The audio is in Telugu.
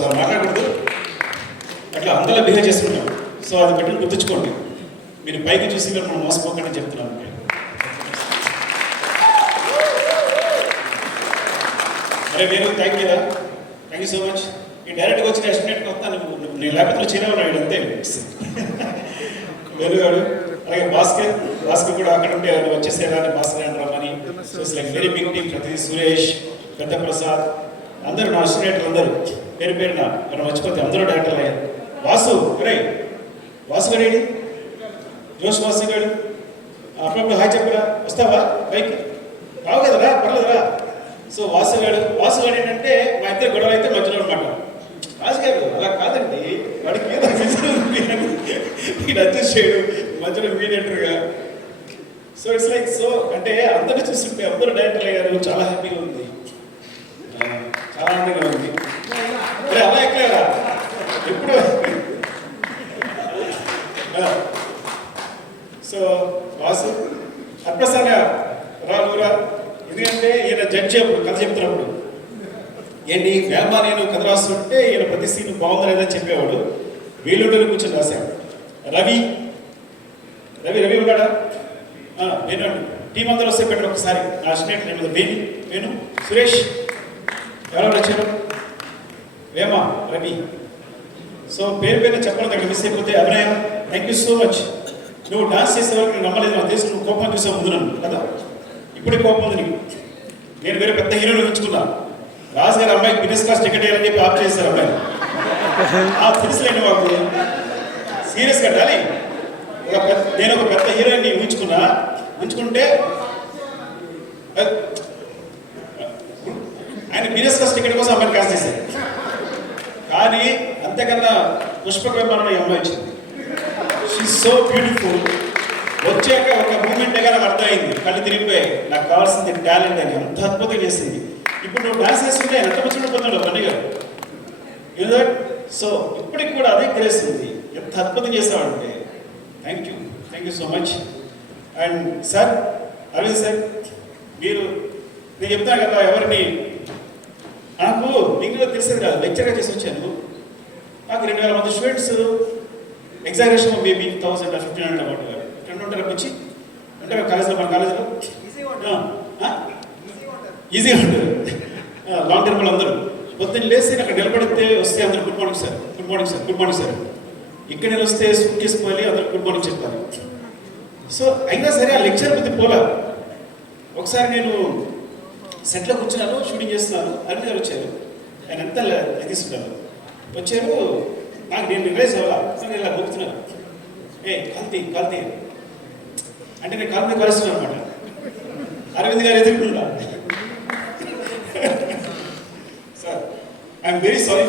సార్ మాట్లాడకూడదు, అట్లా అందరిలో బిహేవ్ చేసుకుంటాం. సో అది పెట్టుకుని గుర్తుంచుకోండి. మీరు పైకి చూసి మీరు మనం మోసపోకండి చెప్తున్నాను. అరే మీరు థ్యాంక్ యూ సో మచ్. ఈ డైరెక్ట్గా వచ్చిన ఎస్టిమేట్కి వస్తాను, నేను లేకపోతే చేరేవాడు అంతే. వెలుగాడు అలాగే భాస్కర్ కూడా అక్కడ ఉంటే వచ్చేసేదాన్ని భాస్కర్ అండ్ రమ్మని. So it's like very big team. ప్రతి సురేష్, పెద్ద ప్రసాద్ అందరూ నా అసిస్టెంట్లు అందరూ పేరున మనం వచ్చిపోతే అందరూ డైరెక్టర్లు అయ్యారు. వాసు వాసు గడేడి జోష్ వాసు గారు అప్పుడప్పుడు హాయ్ చెప్పరా, వస్తావా బైక్ రావు కదరా, పర్లేదురా. సో వాసుగాడు ఏంటంటే మా ఇద్దరు గొడవ అయితే మధ్యలో అనమాట. రాజుగారు అలా కాదండి, వాడికి ఏదో అడ్జస్ట్ చేయడు మధ్యలో మీడియేటర్గా. సో ఇట్స్ లైక్ సో అంటే అందరూ చూస్తుంటే అందరూ డైరెక్టర్ అయ్యారు. చాలా హ్యాపీగా ఉంది, చాలా ఆనందంగా ఉంది. అలా ఎక్కలేదా ఇప్పుడు. సో వాసు అప్రసన్న రాలురా, ఎందుకంటే ఈయన జడ్జి అప్పుడు కథ చెప్తున్నప్పుడు ఏంటి వేమ నేను కథ రాస్తుంటే ఈయన ప్రతి సీన్ బాగుందా లేదని చెప్పేవాడు. వీళ్ళుండలు కూర్చొని రాశాడు. రవి ఉన్నాడా? వేణు టీం అందరూ వస్తే పెట్టారు ఒకసారి. నా స్నేహితు నేను వేణు సురేష్ ఎవరెవరు వచ్చారు? వేమ, రవి. సో పేరు చెప్పడం దగ్గర మిస్ అయిపోతే అభినయం థ్యాంక్ యూ సో మచ్. నువ్వు డాన్స్ చేసేవరకు నేను నమ్మలేదు. నాకు తెలుసు నువ్వు కోపం చూసావు ముందు నన్ను కదా, ఇప్పుడే కోపం ఉంది నీకు. నేను వేరే పెద్ద హీరోని ఉంచుకున్నా. రాజు గారు అమ్మాయికి బిజినెస్ క్లాస్ టికెట్ వేయాలని చెప్పి ఆప్ చేశారు అమ్మాయి. తెలుసులేండి మాకు సీరియస్ కట్టాలి. నేను ఒక పెద్ద హీరోయిన్ని ఉంచుకుంటే ఆయన బిజినెస్ క్లాస్ టికెట్ కోసం అమ్మాయిని కాస్ట్ చేశారు. కానీ అంతకన్నా పుష్పక విమానం ఈ అమ్మాయి వచ్చింది. She so beautiful. వచ్చాక ఒక మూమెంట్ నాకు అర్థమైంది, కళ్ళు తిరిగిపోయాయి. నాకు కావాల్సింది టాలెంట్ అని. అంత అద్భుతంగా చేసింది. ఇప్పుడు నువ్వు డాన్స్ చేస్తుంటే ఎంత మంచిగా పోతున్నాడు పండుగ. సో ఇప్పటికి కూడా అదే గ్రేస్తుంది. ఎంత అద్భుతం చేసామంటే thank you so much. And sir Aravind sir, మీరు నేను చెప్తాను కదా ఎవరిని నాకు మీకు తెలిసేది కాదు, లెక్చర్గా చేసి వచ్చాను. నాకు 2000 మంది students examination maybe 1000 or 1500 amount friend ఉంటారు వచ్చి ఉంటారు కాలేజ్లో. మన కాలేజ్లో ఈజీగా ఉంటుంది. లాంగ్ టర్మ్లో అందరూ పొద్దున్న లేసి అక్కడ నిలబడితే వస్తే అందరూ good morning sir, good morning sir, good morning sir. ఇక్కడ నేను వస్తే స్కూల్ చేసుకోవాలి, అందరూ గుడ్ మార్నింగ్ చెప్పాలి. సో అయినా సరే ఆ లెక్చర్ బుద్ధి పోలా. ఒకసారి నేను సెట్లో కూర్చున్నాను, షూటింగ్ చేస్తున్నాను. అరవింద్ గారు వచ్చారు. ఆయన ఎంత తీసుకుంటాను వచ్చారు. నాకు నేను రిలైజ్ అవ్వాలా, ఇలా గొప్పుతున్నాను. కాల్తీ అంటే నేను కాలు మీద కలుస్తున్నాను అనమాట. అరవింద్ గారు ఎదుర్కొంటా. Sir I'm very sorry.